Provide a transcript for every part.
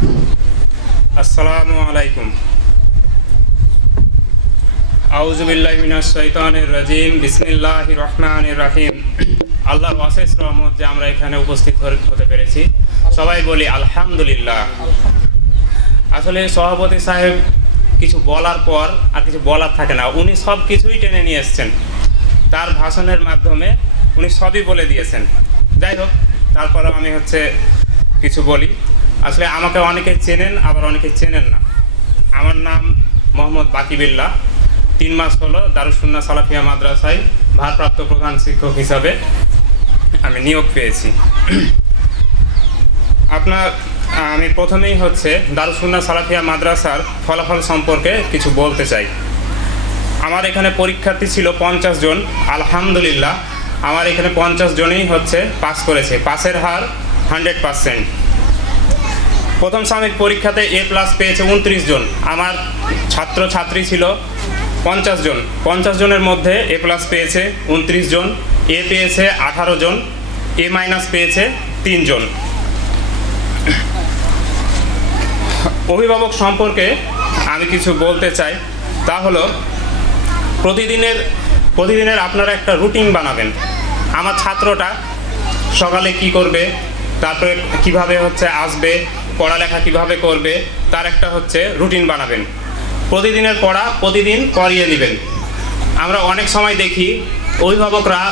আসসালামু আলাইকুম। রাজিম। বিসমিল্লাহির রহমানির রহিম। আল্লাহর অশেষ রহমত যে আমরা এখানে উপস্থিত হতে পেরেছি। সবাই বলি আলহামদুলিল্লাহ। আসলে সভাপতি সাহেব কিছু বলার পর আর কিছু বলার থাকে না। উনি সব কিছুই টেনে নিয়ে এসছেন। তার ভাষণের মাধ্যমে উনি সবই বলে দিয়েছেন। যাই হোক, তারপরেও আমি হচ্ছে কিছু বলি। আসলে আমাকে অনেকে চেনেন, আবার অনেকে চেনেন না। আমার নাম মোহাম্মদ বাকিবিল্লাহ তিন মাস হলো দারুসুন্না সালাফিয়া মাদ্রাসায় ভারপ্রাপ্ত প্রধান শিক্ষক হিসাবে আমি নিয়োগ পেয়েছি। আপনার, আমি প্রথমেই হচ্ছে দারুসুন্না সালাফিয়া মাদ্রাসার ফলাফল সম্পর্কে কিছু বলতে চাই। আমার এখানে পরীক্ষার্থী ছিল পঞ্চাশ জন, আলহামদুলিল্লাহ। আমার এখানে পঞ্চাশ জনই হচ্ছে পাস করেছে, পাসের হার হান্ড্রেড পার্সেন্ট। প্রথম সাময়িক পরীক্ষাতে এ প্লাস পেয়েছে উনত্রিশ জন। আমার ছাত্র ছাত্রী ছিল পঞ্চাশ জন। পঞ্চাশ জনের মধ্যে এ প্লাস পেয়েছে উনত্রিশ জন। এ পেয়েছে আঠারো জন। এ মাইনাস পেয়েছে তিনজন অভিভাবক সম্পর্কে আমি কিছু বলতে চাই। তা হলো, প্রতিদিনের প্রতিদিনের আপনারা একটা রুটিন বানাবেন। আমার ছাত্রটা সকালে কি করবে, তারপরে কীভাবে হচ্ছে আসবে পড়ালেখা কীভাবে করবে, তার একটা হচ্ছে রুটিন বানাবেন। প্রতিদিনের পড়া প্রতিদিন করিয়ে নেবেন। আমরা অনেক সময় দেখি, অভিভাবকরা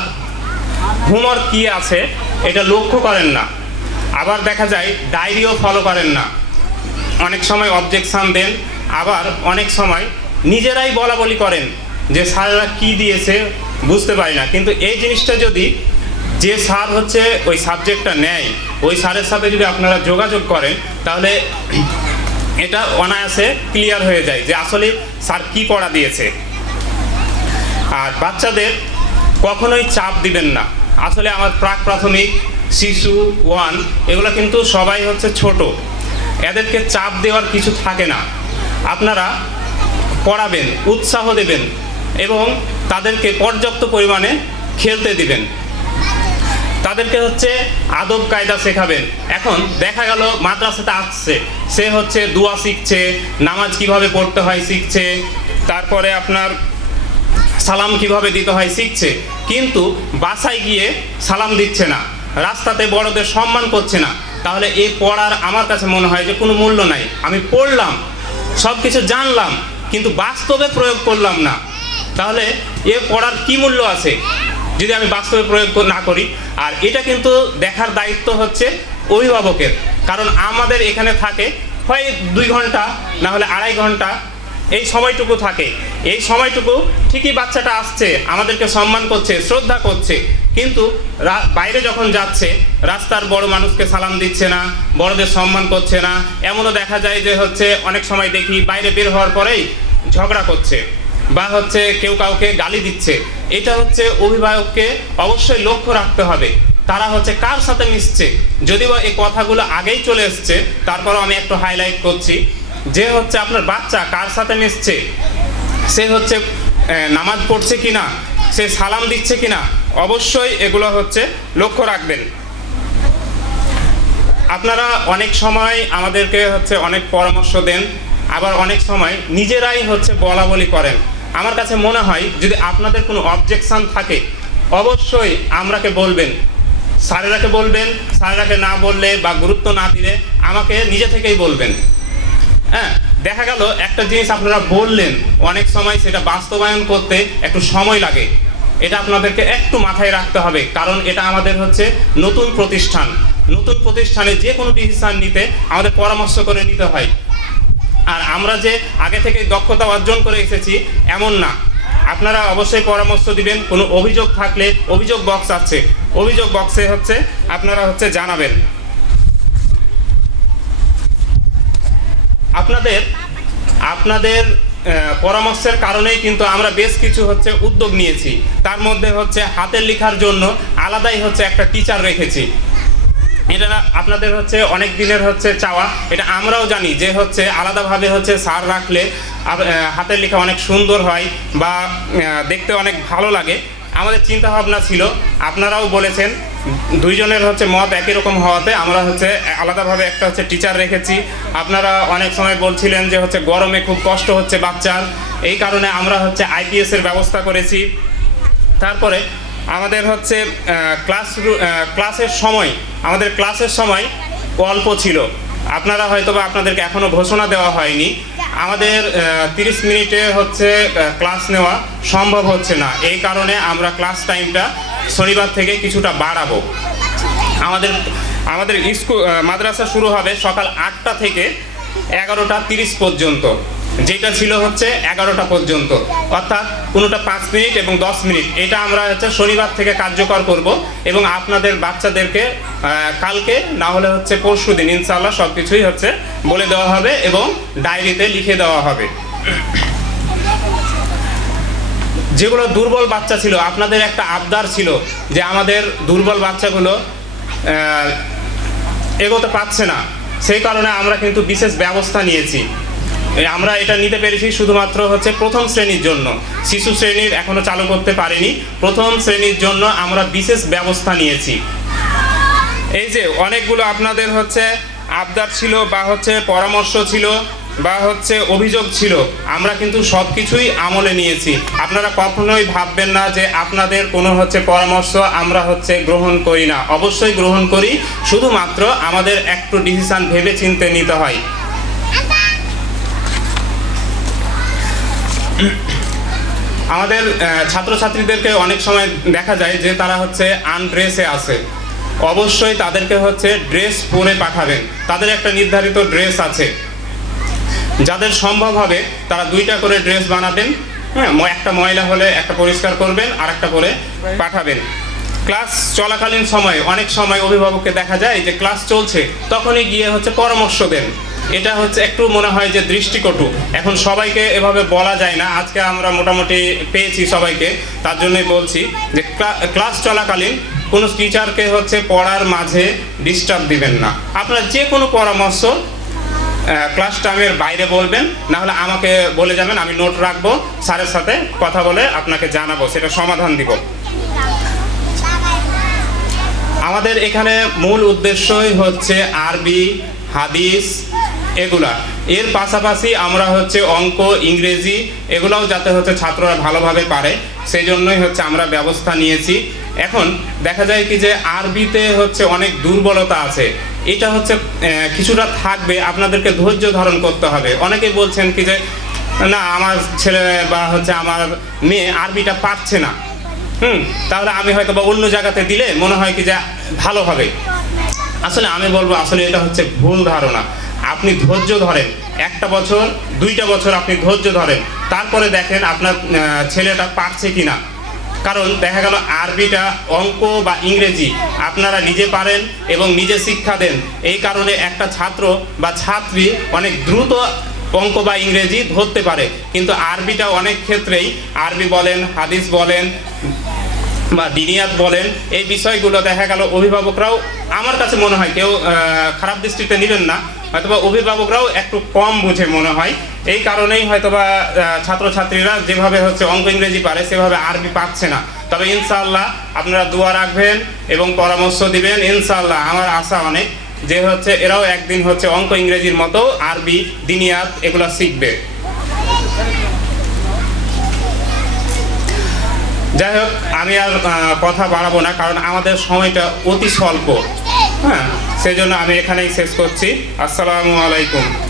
হোমওয়ার্ক কী আছে এটা লক্ষ্য করেন না। আবার দেখা যায়, ডায়েরিও ফলো করেন না। অনেক সময় অবজেকশন দেন, আবার অনেক সময় নিজেরাই বলা বলি করেন যে, স্যাররা কি দিয়েছে বুঝতে পারি না। কিন্তু এই জিনিসটা যদি যে স্যার হচ্ছে ওই সাবজেক্টটা নেয় ওই স্যারের সাথে যদি আপনারা যোগাযোগ করেন, তাহলে এটা অনায়াসে ক্লিয়ার হয়ে যায় যে আসলে স্যার কি পড়া দিয়েছে। আর বাচ্চাদের কখনোই চাপ দিবেন না। আসলে আমার প্রাক প্রাথমিক, শিশু, ওয়ান, এগুলো কিন্তু সবাই হচ্ছে ছোট। এদেরকে চাপ দেওয়ার কিছু থাকে না। আপনারা পড়াবেন, উৎসাহ দেবেন এবং তাদেরকে পর্যাপ্ত পরিমাণে খেলতে দিবেন। তাদেরকে হচ্ছে আদব কায়দা শেখাবেন। এখন দেখা গেল মাদ্রাসাতে আসছে। সে হচ্ছে দোয়া শিখছে, নামাজ কীভাবে পড়তে হয় শিখছে, তারপরে আপনার সালাম কীভাবে দিতে হয় শিখছে। কিন্তু বাসায় গিয়ে সালাম দিচ্ছে না, রাস্তাতে বড়দের সম্মান করছে না। তাহলে এই পড়ার আমার কাছে মনে হয় যে কোনো মূল্য নাই। আমি পড়লাম সব কিছু জানলাম, কিন্তু বাস্তবে প্রয়োগ করলাম না। তাহলে এ পড়ার কি মূল্য আছে? যদি আমি বাস্তবে প্রয়োগ না করি। আর এটা কিন্তু দেখার দায়িত্ব হচ্ছে অভিভাবকের। কারণ আমাদের এখানে থাকে, হয় দুই ঘণ্টা, না হলে আড়াই ঘণ্টা, এই সময়টুকু থাকে। এই সময়টুকু ঠিকই বাচ্চাটা আসছে, আমাদেরকে সম্মান করছে, শ্রদ্ধা করছে। কিন্তু বাইরে যখন যাচ্ছে, রাস্তার বড় মানুষকে সালাম দিচ্ছে না, বড়দের সম্মান করছে না, এমনও দেখা যায় যে হচ্ছে অনেক সময় দেখি বাইরে বের হওয়ার পরেই ঝগড়া করছে। বা হচ্ছে কেউ কাউকে গালি দিচ্ছে। এটা হচ্ছে অভিভাবককে অবশ্যই লক্ষ্য রাখতে হবে। তারা হচ্ছে কার সাথে মিশছে? যদিও এই কথাগুলো আগেই চলে এসছে, তারপরও আমি একটু হাইলাইট করছি। যে হচ্ছে আপনার বাচ্চা কার সাথে মিশছে? সে হচ্ছে নামাজ পড়ছে কি না সে সালাম দিচ্ছে কিনা? অবশ্যই এগুলো হচ্ছে লক্ষ্য রাখবেন। আপনারা অনেক সময় আমাদেরকে হচ্ছে অনেক পরামর্শ দেন, আবার অনেক সময় নিজেরাই হচ্ছে বলা বলি করেন। আমার কাছে মনে হয় যদি আপনাদের কোনো অবজেকশন থাকে, অবশ্যই আমরাকে বলবেন। স্যারেরাকে বলবেন, স্যারেরাকে না বললে বা গুরুত্ব না দিলে আমাকে নিজে থেকেই বলবেন। হ্যাঁ দেখা গেল একটা জিনিস আপনারা বললেন, অনেক সময় সেটা বাস্তবায়ন করতে একটু সময় লাগে। এটা আপনাদেরকে একটু মাথায় রাখতে হবে, কারণ এটা আমাদের হচ্ছে নতুন প্রতিষ্ঠান। নতুন প্রতিষ্ঠানে যে কোনো ডিসিশান নিতে আমাদের পরামর্শ করে নিতে হয়। আর আমরা যে আগে থেকে দক্ষতা অর্জন করে এসেছি, এমন না। আপনারা অবশ্যই পরামর্শ দিবেন, কোনো অভিযোগ থাকলে অভিযোগ বক্স আছে। অভিযোগ বক্সে হচ্ছে, আপনারা হচ্ছে জানাবেন। আপনাদের আপনাদের পরামর্শের কারণেই কিন্তু আমরা বেশ কিছু হচ্ছে উদ্যোগ নিয়েছি। তার মধ্যে হচ্ছে হাতের লেখার জন্য আলাদাই হচ্ছে একটা টিচার রেখেছি। এটা আপনাদের হচ্ছে অনেক দিনের হচ্ছে চাওয়া। এটা আমরাও জানি যে হচ্ছে আলাদাভাবে হচ্ছে সার রাখলে হাতের লেখা অনেক সুন্দর হয় বা দেখতে অনেক ভালো লাগে। আমাদের চিন্তা ভাবনা ছিল, আপনারাও বলেছেন, দুইজনের হচ্ছে মত একই রকম হওয়াতে আমরা হচ্ছে আলাদাভাবে একটা হচ্ছে টিচার রেখেছি। আপনারা অনেক সময় বলছিলেন যে হচ্ছে গরমে খুব কষ্ট হচ্ছে বাচ্চার। এই কারণে আমরা হচ্ছে আইপিএস এর ব্যবস্থা করেছি। তারপরে আমাদের হচ্ছে ক্লাস ক্লাসের সময়, আমাদের ক্লাসের সময় অল্প ছিল। আপনারা হয়তো বা আপনাদেরকে এখনও ঘোষণা দেওয়া হয়নি। আমাদের তিরিশ মিনিটে হচ্ছে ক্লাস নেওয়া সম্ভব হচ্ছে না। এই কারণে আমরা ক্লাস টাইমটা শনিবার থেকে কিছুটা বাড়াবো। আমাদের আমাদের স্কুল মাদ্রাসা শুরু হবে সকাল আটটা থেকে এগারোটা তিরিশ পর্যন্ত। যেটা ছিল হচ্ছে এগারোটা পর্যন্ত। অর্থাৎ কোনোটা পাঁচ মিনিট এবং দশ মিনিট। এটা আমরা হচ্ছে শনিবার থেকে কার্যকর করব এবং আপনাদের বাচ্চাদেরকে কালকে না হলে হচ্ছে পরশু দিন ইনশাল্লাহ সব কিছুই হচ্ছে বলে দেওয়া হবে এবং ডায়েরিতে লিখে দেওয়া হবে। যেগুলো দুর্বল বাচ্চা ছিল, আপনাদের একটা আবদার ছিল যে আমাদের দুর্বল বাচ্চাগুলো এগোতে পারছে না। সেই কারণে আমরা কিন্তু বিশেষ ব্যবস্থা নিয়েছি। আমরা এটা নিতে পেরেছি শুধুমাত্র হচ্ছে প্রথম শ্রেণির জন্য। শিশু শ্রেণির এখনও চালু করতে পারিনি। প্রথম শ্রেণির জন্য আমরা বিশেষ ব্যবস্থা নিয়েছি। এই যে অনেকগুলো আপনাদের হচ্ছে আবদার ছিল বা হচ্ছে পরামর্শ ছিল বা হচ্ছে অভিযোগ ছিল, আমরা কিন্তু সব কিছুই আমলে নিয়েছি। আপনারা কখনোই ভাববেন না যে আপনাদের কোনো হচ্ছে পরামর্শ আমরা হচ্ছে গ্রহণ করি না। অবশ্যই গ্রহণ করি, শুধুমাত্র আমাদের একটু ডিসিশান ভেবে চিনতে নিতে হয়। আমাদের ছাত্রছাত্রীদেরকে অনেক সময় দেখা যায় যে তারা হচ্ছে আনড্রেসে আছে। অবশ্যই তাদেরকে হচ্ছে ড্রেস পরে পাঠাবেন। তাদের একটা নির্ধারিত ড্রেস আছে। যাদের সম্ভব হবে, তারা দুইটা করে ড্রেস বানাবেন। হ্যাঁ একটা ময়লা হলে একটা পরিষ্কার করবেন আর একটা করে পাঠাবেন। ক্লাস চলাকালীন সময়, অনেক সময় অভিভাবককে দেখা যায় যে ক্লাস চলছে, তখনই গিয়ে হচ্ছে পরামর্শ দেন। এটা হচ্ছে একটু মনে হয় যে দৃষ্টিকটু। এখন সবাইকে এভাবে বলা যায় না। আজকে আমরা মোটামুটি পেয়েছি সবাইকে। তার জন্যই বলছি যে ক্লাস চলাকালীন কোনো টিচারকে হচ্ছে পড়ার মাঝে ডিস্টার্ব দিবেন না। আপনার যে কোনো পরামর্শ ক্লাস টাইমের বাইরে বলবেন না হলে আমাকে বলে যাবেন, আমি নোট রাখব, স্যারের সাথে কথা বলে আপনাকে জানাব, সেটা সমাধান দিব। আমাদের এখানে মূল উদ্দেশ্যই হচ্ছে আরবি, হাদিস এগুলা। এর পাশাপাশি আমরা হচ্ছে অঙ্ক, ইংরেজি এগুলাও যাতে হচ্ছে ছাত্ররা ভালোভাবে পারে সেই জন্যই হচ্ছে আমরা ব্যবস্থা নিয়েছি। এখন দেখা যায় কি যে আরবিতে হচ্ছে অনেক দুর্বলতা আছে। এটা হচ্ছে কিছুটা থাকবে, আপনাদেরকে ধৈর্য ধারণ করতে হবে। অনেকেই বলছেন কি যে, না, আমার ছেলে বা হচ্ছে আমার মেয়ে আরবিটা পারছে না। হুম, তাহলে আমি হয়তো বা অন্য জায়গাতে দিলে মনে হয় কি যে ভালো হবে। আসলে আমি বলব, আসলে এটা হচ্ছে ভুল ধারণা। আপনি ধৈর্য ধরেন। একটা বছর, দুইটা বছর আপনি ধৈর্য ধরেন। তারপরে দেখেন আপনার ছেলেটা পারছে কি না কারণ দেখা গেল আরবিটা অঙ্ক বা ইংরেজি আপনারা নিজে পারেন এবং নিজে শিক্ষা দেন। এই কারণে একটা ছাত্র বা ছাত্রী অনেক দ্রুত অঙ্ক বা ইংরেজি ধরতে পারে। কিন্তু আরবিটা অনেক ক্ষেত্রেই আরবি বলেন, হাদিস বলেন বা দিনিয়াত বলেন, এই বিষয়গুলো দেখা গেল অভিভাবকরাও আমার কাছে মনে হয় কেউ খারাপ দৃষ্টিতে নেবেন না। হয়তোবা অভিভাবকরাও একটু কম বুঝে মনে হয়। এই কারণেই হয়তোবা ছাত্রছাত্রীরা যেভাবে হচ্ছে অঙ্ক ইংরেজি পারে, সেভাবে আরবি পাচ্ছে না। তবে ইনশাআল্লাহ আপনারা দোয়া রাখবেন এবং পরামর্শ দিবেন। ইনশাআল্লাহ আমার আশা অনেক যে হচ্ছে এরাও একদিন হচ্ছে অঙ্ক ইংরেজির মতো আরবি দিনিয়াত এগুলো শিখবে। যাই হোক, আমি আর কথা বাড়াবো না, কারণ আমাদের সময়টা অতি স্বল্প। হ্যাঁ? সেই জন্য আমি এখানেই শেষ করছি। আসসালামু আলাইকুম।